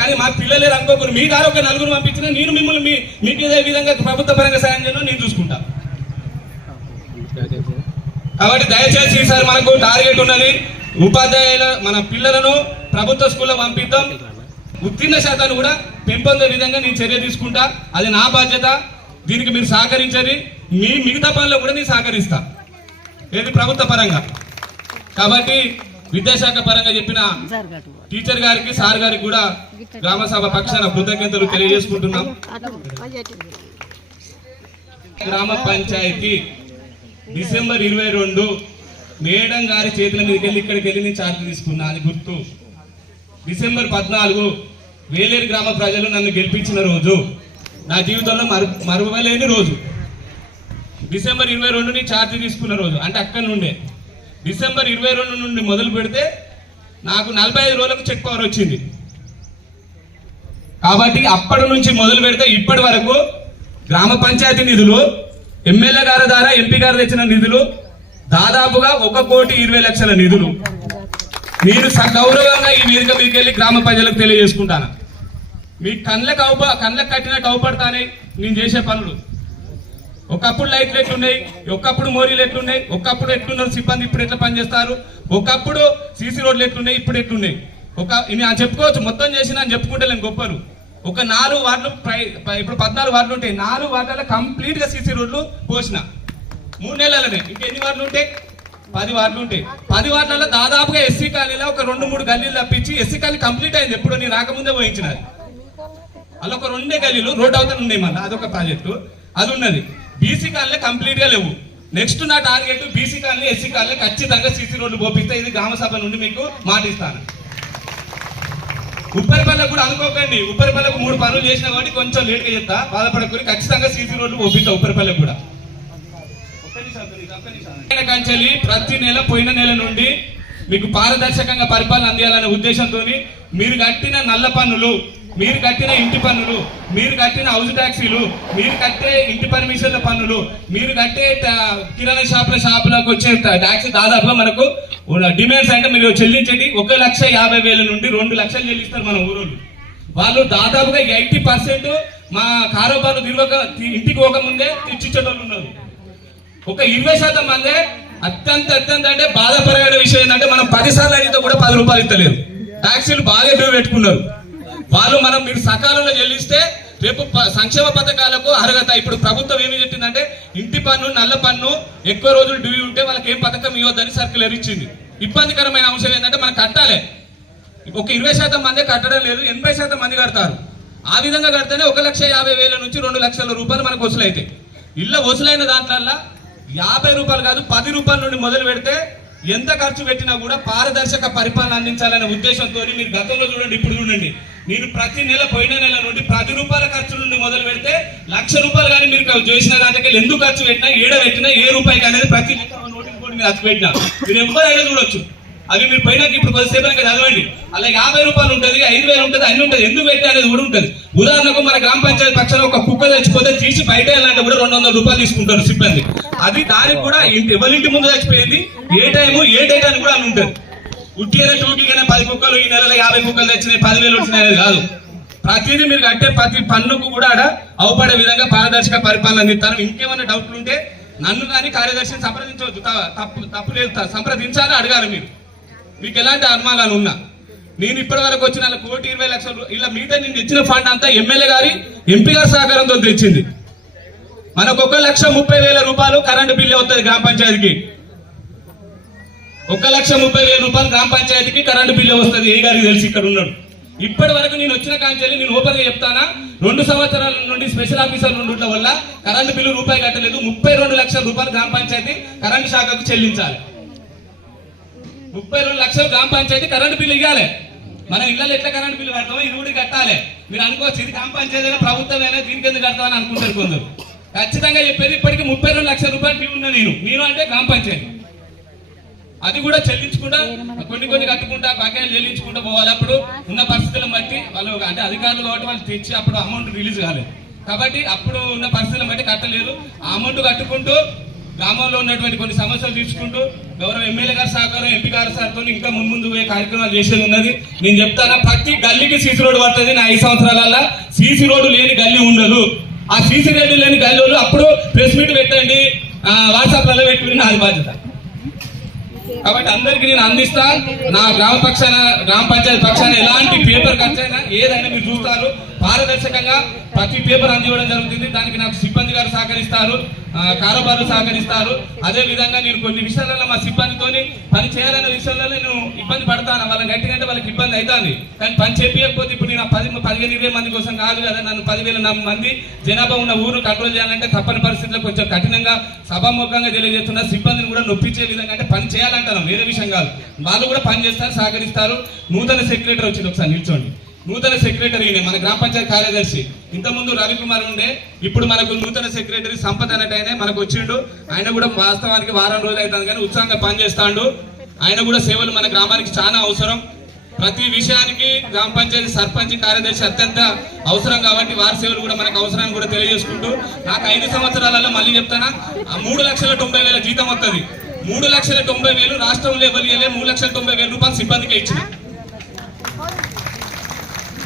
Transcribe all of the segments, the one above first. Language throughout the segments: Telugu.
కానీ మా పిల్లలే అనుకోకుండా మీ గారు ఒక నలుగురు పంపించినా నేను మిమ్మల్ని మీకు ఏదే విధంగా ప్రభుత్వ పరంగా సాయం చేయడం నేను చూసుకుంటా. కాబట్టి దయచేసి ఈసారి మనకు టార్గెట్ ఉన్నది, ఉపాధ్యాయుల మన పిల్లలను ప్రభుత్వ స్కూల్లో పంపిద్దాం, ఉత్తీర్ణ శాతాన్ని కూడా పెంపొందే విధంగా నేను చర్య తీసుకుంటా. అది నా బాధ్యత. దీనికి మీరు సహకరించండి. మీ మిగతా పనుల్లో కూడా నేను సహకరిస్తా, ఏది ప్రభుత్వ పరంగా. కాబట్టి విద్యాశాఖ పరంగా చెప్పిన టీచర్ గారికి, సార్ గారికి కూడా గ్రామసభ పక్షాన కృతజ్ఞతలు తెలియజేసుకుంటున్నాం. గ్రామ పంచాయతీ డిసెంబర్ 22 మేడం గారి చేతుల మీదకి వెళ్ళి ఇక్కడికి వెళ్ళి నేను ఛార్జ్ తీసుకున్నా, అది గుర్తు. డిసెంబర్ 14 వేలేరు గ్రామ ప్రజలు నన్ను గెలిపించిన రోజు, నా జీవితంలో మరువలేని రోజు. డిసెంబర్ 22 ని ఛార్జ్ తీసుకున్న రోజు, అంటే అక్కడి నుండే డిసెంబర్ 22 నుండి మొదలు పెడితే నాకు 45 రోజులకు చెక్ పవర్ వచ్చింది. కాబట్టి అప్పటి నుంచి మొదలు పెడితే ఇప్పటి వరకు గ్రామ పంచాయతీ నిధులు, ఎమ్మెల్యే గారి ద్వారా ఎంపీ గారు తెచ్చిన నిధులు దాదాపుగా 1,20,00,000 నిధులు నేను గౌరవంగా ఈ వేదిక మీకు వెళ్ళి గ్రామ ప్రజలకు తెలియజేసుకుంటాను. మీ కళ్ళకు కట్టినట్టు అవుపడతానే నేను చేసే పనులు. ఒకప్పుడు లైట్లు ఎట్లున్నాయి, ఒకప్పుడు మోరీలు ఎట్లున్నాయి, ఒకప్పుడు ఎట్లున్నారు సిబ్బంది, ఇప్పుడు ఎట్లా పనిచేస్తారు, ఒకప్పుడు సీసీ రోడ్లు ఎట్లున్నాయి, ఇప్పుడు ఎట్లున్నాయి. నేను చెప్పుకోవచ్చు, మొత్తం చేసి నేను చెప్పుకుంటే నేను గొప్పలు. ఒక 4 వార్డులు, ఇప్పుడు 14 వార్డులు ఉంటాయి, 4 వార్డులలో కంప్లీట్ గా సీసీ రోడ్లు పోసిన 3 నెలలనే. ఇంకెన్ని వార్డులు ఉంటాయి? 10 వార్డులు ఉంటాయి. 10 వార్డులలో దాదాపుగా ఎస్సీ కాలనీలో ఒక 2-3 గల్లీలు తప్పించి ఎస్సీ కాలనీ కంప్లీట్ అయింది. ఎప్పుడు నేను రాకముందే పోయించినది. అలా ఒక 2 గల్లీలు రోడ్డు అవతల ఉన్నాయి, మళ్ళీ అదొక ప్రాజెక్టు అది ఉన్నది. బీసీ కాలనీ కంప్లీట్ గా లేవు. నెక్స్ట్ నా target BC colony, SC colony ఖచ్చితంగా సీసీ రోడ్లు పోపిస్తే ఇది గ్రామ సభ నుండి మీకు మాటిస్తాను. ఉప్పరిపల్లెకు కూడా అనుకోకండి, ఉప్పరిపల్లెకు 3 పనులు చేసినా కాబట్టి కొంచెం లేట్గా చెప్తా, బాధపడకూరి. ఖచ్చితంగా సీసీ రోడ్లు పోపిస్తా ఉప్పరిపల్లెకు కూడా. కంచెలి ప్రతి నెల పోయిన నెల నుండి మీకు పారదర్శకంగా పరిపాలన అందియాలనే ఉద్దేశంతో మీరు కట్టిన నల్ల పన్నులు, మీరు కట్టిన ఇంటి పన్నులు, మీరు కట్టిన హౌస్ ట్యాక్సీలు, మీరు కట్టే ఇంటి పర్మిషన్ల పన్నులు, మీరు కట్టే కిరాణా షాపులకు వచ్చే ట్యాక్సీ దాదాపుగా మనకు డిమాండ్స్ అంటే మీరు చెల్లించేది 1,50,000 నుండి 2 లక్షలు చెల్లిస్తారు మన ఊరోళ్ళు. వాళ్ళు దాదాపుగా 80% మా కారోబార్లు ఇంటికి పోకముందే తెచ్చిచ్చేటోళ్ళు ఉన్నారు. ఒక 20% మందే అత్యంత అంటే బాధపడే విషయం ఏంటంటే మనం 10 సార్లు అడిగితే కూడా 10 రూపాయలు ఇస్తలేదు. ట్యాక్సీలు బాగా డ్యూ పెట్టుకున్నారు వాళ్ళు. మీరు సకాలంలో చెల్లిస్తే రేపు సంక్షేమ పథకాలకు అర్హత. ఇప్పుడు ప్రభుత్వం ఏమి చెప్పిందంటే ఇంటి పన్ను, నల్ల పన్ను ఎక్కువ రోజులు డ్యూ ఉంటే వాళ్ళకి ఏం పథకం ఇవ్వద్దని సర్క్యులర్ ఇచ్చింది. ఇబ్బందికరమైన అంశం ఏంటంటే మనం కట్టాలి. ఒక 20% మందే కట్టడం లేదు, 80% మంది కడతారు. ఆ విధంగా కడితేనే 1,50,000 నుంచి 2 లక్షల రూపాయలు మనకు వసూలైతాయి. ఇళ్ళ వసూలైన దాంట్లో 50 రూపాయలు కాదు 10 రూపాయల నుండి మొదలు పెడితే ఎంత ఖర్చు పెట్టినా కూడా పారదర్శక పరిపాలన అందించాలనే ఉద్దేశంతో మీరు గతంలో చూడండి, ఇప్పుడు చూడండి, నేను ప్రతి నెల పోయిన నెల నుండి 10 రూపాయల ఖర్చు నుండి మొదలు పెడితే 1,00,000 రూపాయలు కానీ మీరు చేసిన దానికి ఎందుకు ఖర్చు పెట్టినా, ఏడ పెట్టినా, ఏ రూపాయికి అనేది ప్రతి నోటీస్ బోర్డు మీరు ఖర్చు పెట్టినా మీరు ఎవరైనా చూడొచ్చు. అది మీరు పైన ఇప్పుడు కొద్దిసేపు చదవండి. అలా 50 రూపాయలు ఉంటుంది, 5,000 ఉంటుంది, అన్ని ఉంటుంది. ఎందుకు పెట్టి అనేది కూడా ఉంటుంది. ఉదాహరణకు మన గ్రామ పంచాయతీ పక్షాన ఒక కుక్క తెచ్చిపోతే తీసి బయట వెళ్ళాలంటే కూడా 200 రూపాయలు తీసుకుంటారు సిబ్బంది. అది దానికి కూడా ఎవరింటి ముందు చచ్చిపోయింది, ఏ టైము ఏ డేట్ అని కూడా అని ఉంటుంది. ఉట్టిగా టూటీగానే 10 కుక్కలు ఈ నెలలో 50 కుక్కలు తెచ్చినాయి, 10,000 వచ్చినాయి కాదు. ప్రతిదీ మీరు కట్టే ప్రతి పన్నుకు కూడా అవపడే విధంగా పారదర్శక పరిపాలన అందిస్తాను. ఇంకేమైనా డౌట్లు ఉంటే నన్ను కానీ కార్యదర్శిని సంప్రదించవద్దు, తప్పు లేదు, సంప్రదించాలి, అడగాలి. మీకు ఎలాంటి అనుమానాలు ఉన్నా నేను ఇప్పటి వరకు వచ్చిన 1,20,00,000 ఇలా మిగతా నేను తెచ్చిన ఫండ్ అంతా ఎమ్మెల్యే గారి, ఎంపీ గారి సహకారంతో తెచ్చింది. మనకు 1,30,000 రూపాయలు కరెంటు బిల్లు అవుతుంది గ్రామ పంచాయతీకి. 1,30,000 రూపాయలు గ్రామ పంచాయతీకి కరెంటు బిల్లు వస్తుంది. ఏ గారికి తెలిసి ఇక్కడ ఉన్నాడు. ఇప్పటి వరకు నేను వచ్చిన కాంచెల్లి నేను ఓపెన్ గా చెప్తానా, 2 సంవత్సరాల నుండి స్పెషల్ ఆఫీసర్ నుండి ఉండటం వల్ల కరెంటు బిల్లు రూపాయి కట్టలేదు. 32 లక్షల రూపాయలు గ్రామ పంచాయతీ కరెంటు శాఖకు చెల్లించాలి. 32 లక్షలు గ్రామ పంచాయతీ కరెంటు బిల్లు ఇవ్వాలి. మన ఇళ్ళలో ఎట్లా కరెంటు బిల్లు కడతామో ఇది కూడా కట్టాలి. మీరు అనుకోవచ్చు ఇది గ్రామ పంచాయతీ ప్రభుత్వమైనా దీనికి ఎందుకు కడతామని అనుకుంటారు కొందరు. ఖచ్చితంగా చెప్పేది ఇప్పటికీ 32 లక్షల రూపాయలు డ్యూ ఉన్నా నేను అంటే గ్రామ పంచాయతీ అది కూడా చెల్లించుకుంటా కొన్ని కట్టుకుంటా బకాయిలు చెల్లించుకుంటూ పోవాలి. అప్పుడు ఉన్న పరిస్థితులను బట్టి వాళ్ళు అంటే అధికారులు కాబట్టి వాళ్ళు తెచ్చి అప్పుడు అమౌంట్ రిలీజ్ కాలేదు కాబట్టి అప్పుడు ఉన్న పరిస్థితులను బట్టి కట్టలేదు. ఆ అమౌంట్ కట్టుకుంటూ గ్రామంలో ఉన్నటువంటి కొన్ని సమస్యలు తీసుకుంటూ గౌరవ ఎమ్మెల్యే గారి సహకారం ఎంపీ గారి సహకారంతో ఇంకా ముందు పోయే కార్యక్రమాలు చేసేది ఉన్నది. నేను చెప్తానా, ప్రతి గల్లీకి సీసీ రోడ్డు పడుతుంది. నా 5 సంవత్సరాల సీసీ రోడ్డు లేని గల్లీ ఉండదు. ఆ సీసీ రోడ్డు లేని గల్లీలు అప్పుడు ప్రెస్ మీట్ పెట్టండి, వాట్సాప్లలో పెట్టుకుని నాది బాధ్యత. కాబట్టి అందరికి నేను అందిస్తా. నా గ్రామ పంచాయతీ పక్షాన ఎలాంటి పేపర్ ఖర్చైనా ఏదైనా మీరు చూస్తారు. పారదర్శకంగా ప్రతి పేపర్ అందివ్వడం జరుగుతుంది. దానికి నాకు సిబ్బంది గారు సహకరిస్తారు, కారోబార్లు సహకరిస్తారు. అదే విధంగా నేను కొన్ని విషయాలలో మా సిబ్బందితోని పని చేయాలనే విషయాలలో నేను ఇబ్బంది పడతాను. వాళ్ళని గట్టిగా వాళ్ళకి ఇబ్బంది అవుతుంది. కానీ పని చెప్పకపోతే ఇప్పుడు నేను 15-20 మంది కోసం కాదు కదా, నన్ను 10,000 మంది జనాభా ఉన్న ఊరు కంట్రోల్ చేయాలంటే తప్పని పరిస్థితుల్లో కొంచెం కఠినంగా సభాముఖంగా తెలియజేస్తున్నా. సిబ్బందిని కూడా నొప్పించే విధంగా అంటే పని చేయాలంటాను, వేరే విషయం కాదు. వాళ్ళు కూడా పని చేస్తారు, సహకరిస్తారు. నూతన సెక్రటరీ వచ్చింది, ఒకసారి నిల్చోండి. నూతన సెక్రటరీ మన గ్రామ పంచాయతీ కార్యదర్శి. ఇంతకుముందు రవికుమార్ ఉండే, ఇప్పుడు మనకు నూతన సెక్రటరీ సంపత్ అనేటైనా మనకు వచ్చిండు. ఆయన కూడా వాస్తవానికి వారం రోజులు అవుతుంది కానీ ఉత్సాహంగా పనిచేస్తాడు. ఆయన కూడా సేవలు మన గ్రామానికి చాలా అవసరం. ప్రతి విషయానికి గ్రామ పంచాయతీ సర్పంచ్ కార్యదర్శి అత్యంత అవసరం కాబట్టి వారి సేవలు కూడా మనకు అవసరాన్ని కూడా తెలియజేసుకుంటూ, నాకు 5 సంవత్సరాలలో మళ్ళీ చెప్తానా, 3,90,000 జీతం వస్తుంది. 3,90,000 రాష్ట్రంలో ఎవరు ఇవ్వలే. 3,90,000 రూపాయలు సిబ్బందికి ఇచ్చిన.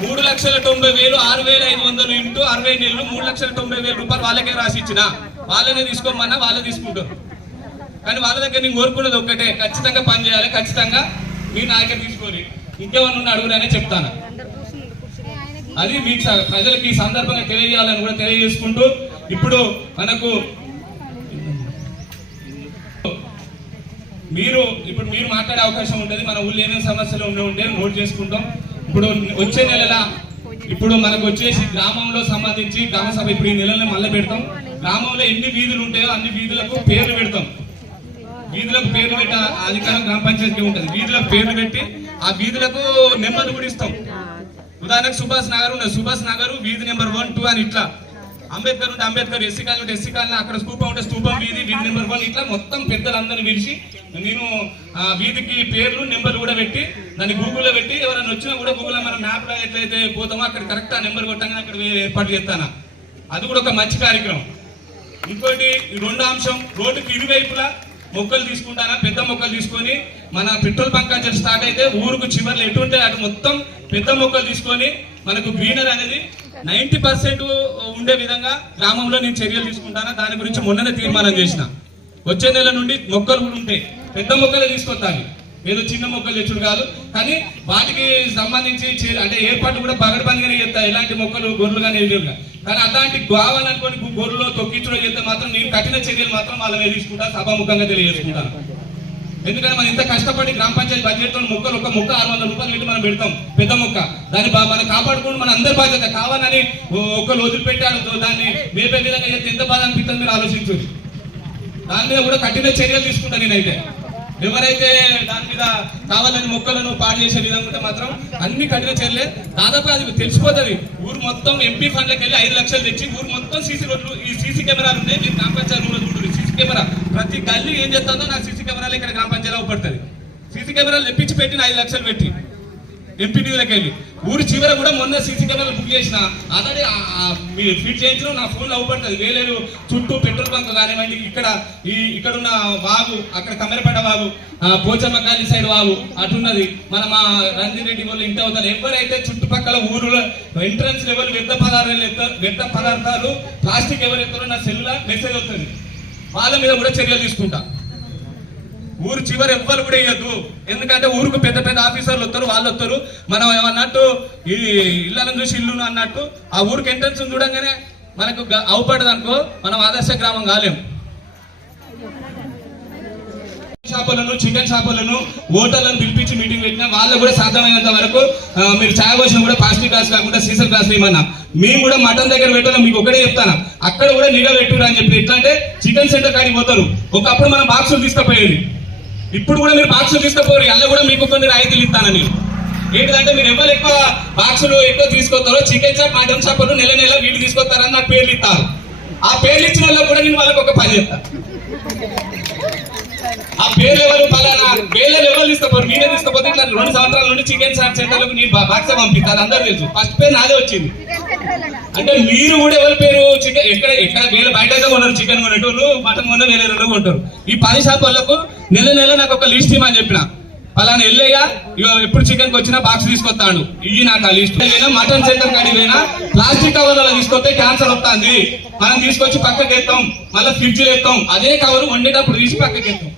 3,90,000 6,500 ఇంటూ 60 నెలలు 3,90,000 రూపాయలు వాళ్ళకే రాసి ఇచ్చిన. వాళ్ళనే తీసుకోమన్నా వాళ్ళే తీసుకుంటారు. కానీ వాళ్ళ దగ్గర నేను కోరుకున్నది ఒక్కటే, ఖచ్చితంగా పని చేయాలి, ఖచ్చితంగా మీ నాయకులు తీసుకోరు. ఇంకేమన్నా అడుగురనే చెప్తాను. అది మీకు ప్రజలకు ఈ సందర్భంగా తెలియజేయాలని కూడా తెలియజేసుకుంటూ, ఇప్పుడు మీరు మాట్లాడే అవకాశం ఉంటుంది. మన ఊళ్ళో ఏమేమి సమస్యలు ఉంటే నోట్ చేసుకుంటాం. ఇప్పుడు వచ్చే నెలల ఇప్పుడు మనకు వచ్చేసి గ్రామంలో సంబంధించి గ్రామ సభ ఇప్పుడు ఈ నెలలో మళ్ళీ పెడతాం. గ్రామంలో ఎన్ని వీధులు ఉంటాయో అన్ని వీధులకు పేర్లు పెడతాం. వీధులకు పేర్లు పెట్టే అధికారం గ్రామ పంచాయతీకి ఉంటుంది. వీధులకు పేర్లు పెట్టి ఆ వీధులకు నెంబర్లు కూడా ఇస్తాం. ఉదాహరణకు సుభాష్ నగర్ ఉన్నది, సుభాష్ నగర్ వీధి నెంబర్ 1, 2 అని ఇట్లా. అంబేద్కర్ ఉంటే అంబేద్కర్, ఎస్సీ కాలనీ ఉంటే ఎస్సీ కాలనీ, అక్కడ స్తూపం ఉంటే స్తూపం వీధి నెంబర్ 1, ఇట్లా మొత్తం పెద్దలందరినీ పిలిచి నేను వీధికి పేర్లు నెంబర్లు కూడా పెట్టి దాన్ని గూగుల్లో పెట్టి ఎవరైనా వచ్చినా కూడా గూగుల్లో మనం మ్యాప్లో ఎట్లయితే పోతామో అక్కడ కరెక్ట్ ఆ నెంబర్ కొట్టంగా అక్కడ ఏర్పాటు చేస్తాను. అది కూడా ఒక మంచి కార్యక్రమం. ఇంకోటి 2వ అంశం, రోడ్డుకి ఇరువైపులా మొక్కలు తీసుకుంటానా, పెద్ద మొక్కలు తీసుకొని మన పెట్రోల్ బంక్ నుంచి స్టార్ట్ అయితే ఊరుకు చివర్లు ఎటు ఉంటే అటు మొత్తం పెద్ద మొక్కలు తీసుకొని మనకు గ్రీనరీ అనేది 90% ఉండే విధంగా గ్రామంలో నేను చర్యలు తీసుకుంటాను. దాని గురించి మొన్ననే తీర్మానం చేసిన. వచ్చే నెల నుండి మొక్కలు కూడా ఉంటాయి, పెద్ద మొక్కలే తీసుకొస్తాను, ఏదో చిన్న మొక్కలు తెచ్చుడు కాదు. కానీ వాటికి సంబంధించి అంటే ఏర్పాటు కూడా పగడబందిగానే చేస్తా. ఎలాంటి మొక్కలు గొర్రెలు కానీ ఏదో కానీ అలాంటి కావాలనుకొని గొర్రెలో తొక్కించడం చేస్తే మాత్రం నేను కఠిన చర్యలు మాత్రం వాళ్ళ మీద తీసుకుంటా, సభాముఖంగా తెలియజేసుకుంటాను. ఎందుకంటే మనం ఇంత కష్టపడి గ్రామ పంచాయతీ బడ్జెట్ తో మొక్కలు ఒక మొక్క 600 రూపాయలు పెట్టి మనం పెడతాం, పెద్ద మొక్క. దాన్ని మనం కాపాడుకుంటూ మన అందరి బాధ్యత. కావాలని ఒక్కరు వదిలిపెట్టాడు దాన్ని మేపే విధంగా చేస్తే ఎంత బాధ అనిపిస్తుంది మీరు ఆలోచించండి. దాని మీద కూడా కఠిన చర్యలు తీసుకుంటాను నేనైతే. ఎవరైతే దాని మీద కావాలని మొక్కలను పాడు చేసే విధంగా ఉంటే మాత్రం అన్ని కఠిన చర్యలే. దాదాపు అది తెలిసిపోతుంది. ఊరు మొత్తం ఎంపీ ఫండ్లకు వెళ్ళి 5 లక్షలు తెచ్చి ఊరు మొత్తం సీసీ రోడ్లు, ఈ సీసీ కెమెరాలు ఉన్నాయి. మీరు గ్రామ పంచాయతీ చూడండి, సీసీ కెమెరా ప్రతి గల్లీ ఏం చేస్తుందో నాకు సీసీ కెమెరాలు ఇక్కడ గ్రామ పంచాయతీ అవపడుతుంది. సీసీ కెమెరాలు తెప్పించి పెట్టిన 5 లక్షలు పెట్టి ఎంపీ నిధులకు వెళ్ళి ఊరి చివర కూడా మొన్న సీసీ కెమెరాలు బుక్ చేసిన ఆల్రెడీ మీరు ఫిట్ చేయించడం నా ఫోన్లో అవపడుతుంది. వేలేరు చుట్టూ పెట్రోల్ బంక్ కానివ్వండి, ఇక్కడున్న వాగు, అక్కడ కమెరపేట వాగు, పోచమ్మ కాలి సైడ్ వాగు అటున్నది, మన మా రంజిత్ రెడ్డి వాళ్ళు ఇంటి అవుతారు. ఎవరైతే చుట్టుపక్కల ఊరులో ఎంట్రన్స్ లెవెల్ వ్యర్థ పదార్థాలు ప్లాస్టిక్ ఎవరు ఎత్తారో నా సెల్లులో మెసేజ్ వస్తుంది. వాళ్ళ మీద కూడా చర్యలు తీసుకుంటా. ఊరు చివరి ఎవ్వరు కూడా ఇవ్వద్దు. ఎందుకంటే ఊరుకు పెద్ద పెద్ద ఆఫీసర్లు వస్తారు, వాళ్ళు వస్తారు. మనం ఏమన్నట్టు ఈ ఇళ్ళను చూసి ఇల్లును అన్నట్టు ఆ ఊరికి ఎంట్రన్స్ చూడంగానే మనకు అవపడదు అనుకో, మనం ఆదర్శ గ్రామం కాలేము. షాపులను, చికెన్ షాపులను, హోటళ్లను పిలిపించి మీటింగ్ పెట్టినా వాళ్ళు కూడా సాధ్యమైనంత వరకు మీరు ఛాయ్ పోసిన కూడా ప్లాస్టిక్ గ్లాస్ కాకుండా సీసర్ గ్లాస్ ఏమన్నా. మేము కూడా మటన్ దగ్గర పెట్టాలి, మీకు ఒకటే చెప్తాను, అక్కడ కూడా నిఘా పెట్టురు అని చెప్పి. ఎట్లా అంటే చికెన్ సెంటర్ కాడికి పోతారు, ఒకప్పుడు మనం బాక్సులు తీసుకుపోయేది, ఇప్పుడు కూడా మీరు బాక్సులు తీసుకుపోరు. అల్ల కూడా మీకు కొన్ని రాయితీలు ఇస్తానని. ఏంటంటే మీరు ఎవరు ఎక్కువ బాక్సులు ఎక్కువ తీసుకొస్తారో చికెన్ షాప్, మటన్ షాప్ నెల వీళ్ళు తీసుకొస్తారని నాకు పేర్లు ఇస్తారు. ఆ పేర్లు ఇచ్చిన వాళ్ళకి కూడా నేను వాళ్ళకి ఒక పని చెప్తాను. ఆ పేర్లు ఎవరు పలానా వేరే ఎవరు తీసుకుపోరు, మీరే తీసుకుపోతే ఇట్లా 2 సంవత్సరాల నుండి చికెన్ షాప్ సెంటర్లకు నేను బాక్సే పంపిస్తాను. అందరూ తెలుసు. ఫస్ట్ పేరు నాదే వచ్చింది. అంటే మీరు కూడా ఎవరి పేరు చికెన్ ఎక్కడ ఎక్కడ వేరే బయట అయితే కొన్నారు చికెన్ కొనేటోళ్ళు మటన్ కొన్న వేరే రెండు కొంటారు. ఈ 10 షాపులకు నెల నెల నాకు ఒక లిస్ట్ ఇవ్వమని చెప్పిన. అలానే వెళ్ళయ్యా ఎప్పుడు చికెన్ వచ్చినా బాక్స్ తీసుకొస్తాడు, ఇవి నాకు ఆ లిస్ట్. మటన్ సెంటర్ కాడికి పోయినా ప్లాస్టిక్ కవర్లలో తీసుకొస్తే క్యాన్సర్ వస్తుంది. మనం తీసుకొచ్చి పక్కకి ఎత్తాం, మళ్ళీ ఫ్రిడ్జ్ ఎత్తాం, అదే కవర్ వండేటప్పుడు తీసి పక్కకి ఎత్తాం.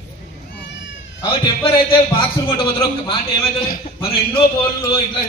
కాబట్టి ఎవరైతే బాక్సులు కొంటపోతారో మాట ఏమైతే మనం ఎన్నో బోర్లు ఇట్లా